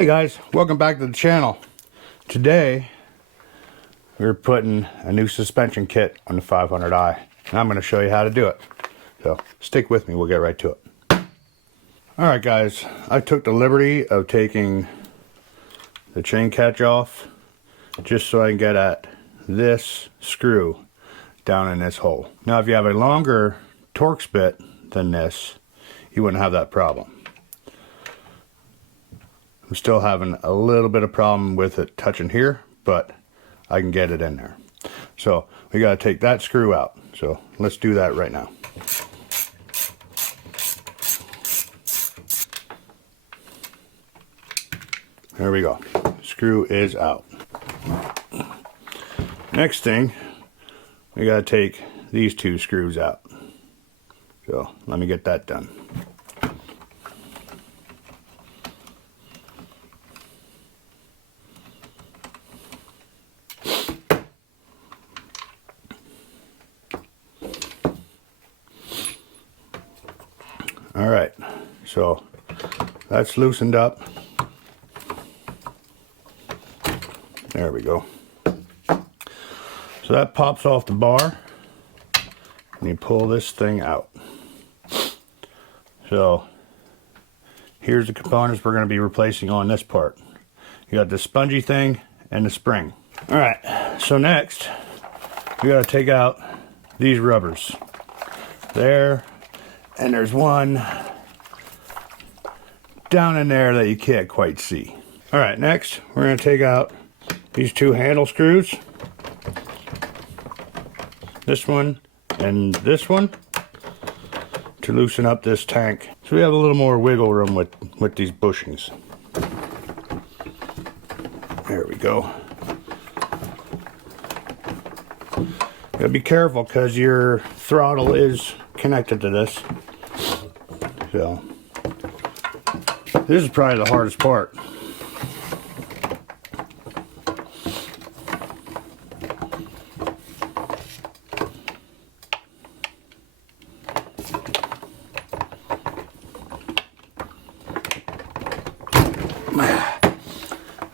Hey guys, welcome back to the channel. Today we're putting a new suspension kit on the 500i, and I'm going to show you how to do it. So stick with me, we'll get right to it. Alright guys, I took the liberty of taking the chain catch off just so I can get at this screw down in this hole. Now if you have a longer Torx bit than this, you wouldn't have that problem. I'm still having a little bit of problem with it touching here, but I can get it in there. So we got to take that screw out. So let's do that right now. There we go. Screw is out. Next thing, we got to take these two screws out. So let me get that done. Alright, so that's loosened up. There we go. So that pops off the bar, and you pull this thing out. So here's the components we're going to be replacing on this part. You got the spongy thing and the spring. Alright, so next we got to take out these rubbers. There. And there's one down in there that you can't quite see. Alright, next we're going to take out these two handle screws. This one and this one to loosen up this tank. So we have a little more wiggle room with these bushings. There we go. Gotta be careful because your throttle is connected to this. So this is probably the hardest part.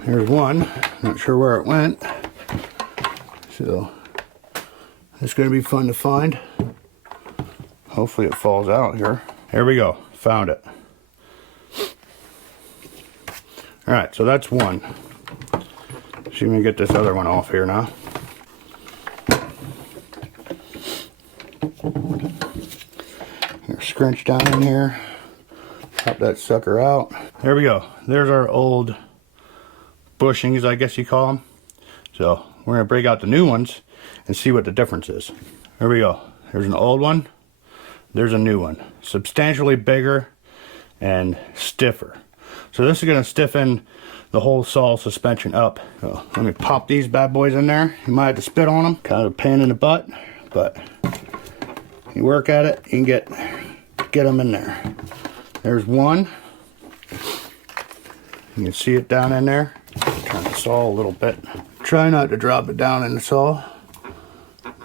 Here's one, not sure where it went. So it's going to be fun to find. Hopefully it falls out here. There we go. Found it. Alright, so that's one. So let me get this other one off here now. Scrunch down in here. Pop that sucker out. There we go. There's our old bushings, I guess you call them. So we're going to break out the new ones and see what the difference is. There we go. There's an old one. There's a new one, substantially bigger and stiffer. So this is going to stiffen the whole saw suspension up. So let me pop these bad boys in there. You might have to spit on them, kind of a pain in the butt, but you work at it, you can get them in there. There's one. You can see it down in there. Turn the saw a little bit. Try not to drop it down in the saw,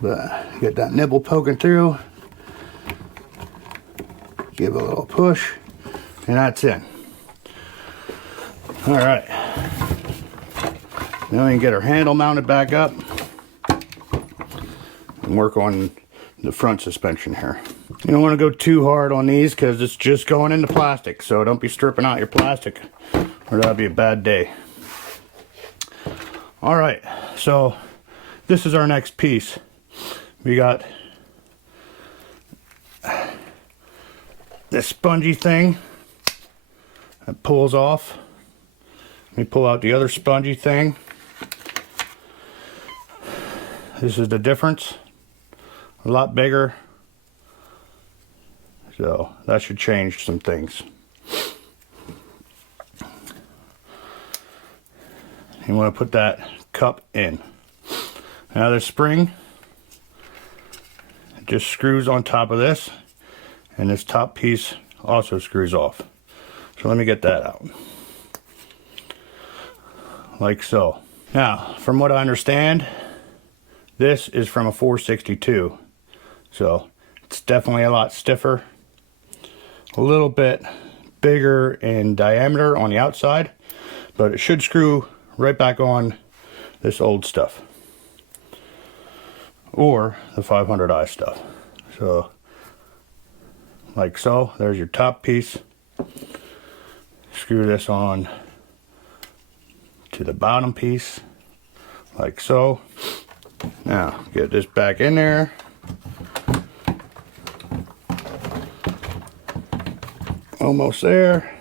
but get that nibble poking through. Give it a little push, and that's in. Alright. Now we can get our handle mounted back up and work on the front suspension here. You don't want to go too hard on these because it's just going into plastic, so don't be stripping out your plastic or that'll be a bad day. Alright, so this is our next piece. We got this spongy thing that pulls off. Let me pull out the other spongy thing. This is the difference. A lot bigger. So that should change some things. You want to put that cup in. Now the spring just screws on top of this. And this top piece also screws off. So let me get that out. Like so. Now, from what I understand, this is from a 462. So it's definitely a lot stiffer. A little bit bigger in diameter on the outside, but it should screw right back on this old stuff, or the 500i stuff. So like so, there's your top piece. Screw this on to the bottom piece like so. Now get this back in there. Almost there.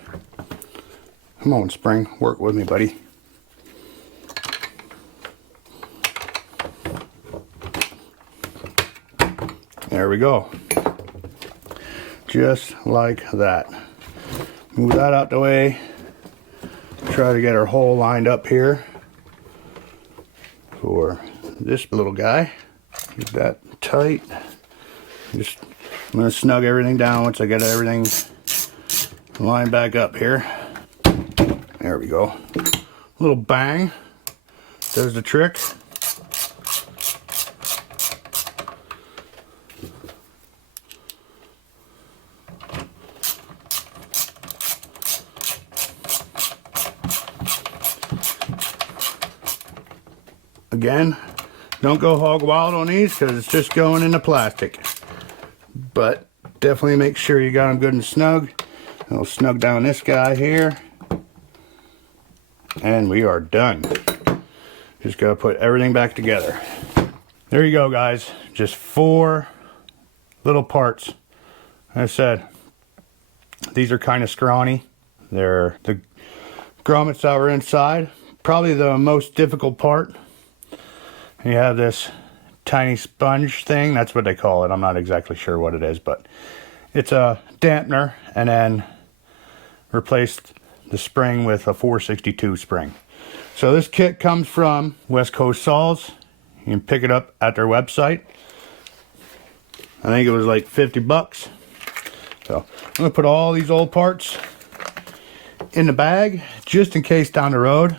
Come on, spring, work with me, buddy. There we go. Just like that. Move that out the way. Try to get our hole lined up here for this little guy. Get that tight. I'm gonna snug everything down once I get everything lined back up here. There we go. A little bang does the trick. Again, don't go hog wild on these because it's just going into plastic. But definitely make sure you got them good and snug. I'll snug down this guy here. And we are done. Just gotta put everything back together. There you go, guys. Just 4 little parts. Like I said, these are kind of scrawny. They're the grommets that were inside. Probably the most difficult part. You have this tiny sponge thing. That's what they call it. I'm not exactly sure what it is, but it's a dampener, and then replaced the spring with a 462 spring. So this kit comes from West Coast Saws. You can pick it up at their website. I think it was like 50 bucks. So I'm gonna put all these old parts in the bag just in case down the road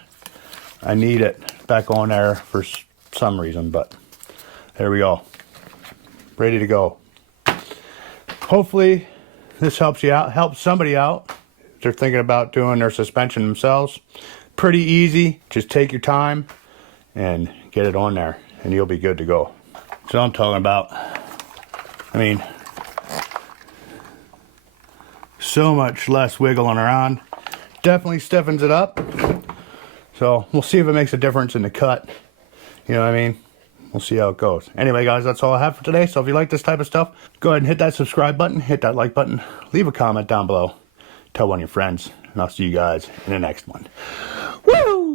I need it back on there for some reason, but there we go. Ready to go. Hopefully this helps you out, helps somebody out. If they're thinking about doing their suspension themselves. Pretty easy. Just take your time and get it on there and you'll be good to go. So I'm talking about, I mean, so much less wiggling around. Definitely stiffens it up. So we'll see if it makes a difference in the cut. You know what I mean? We'll see how it goes. Anyway, guys, that's all I have for today. So if you like this type of stuff, go ahead and hit that subscribe button, hit that like button, leave a comment down below, tell one of your friends, and I'll see you guys in the next one. Woo!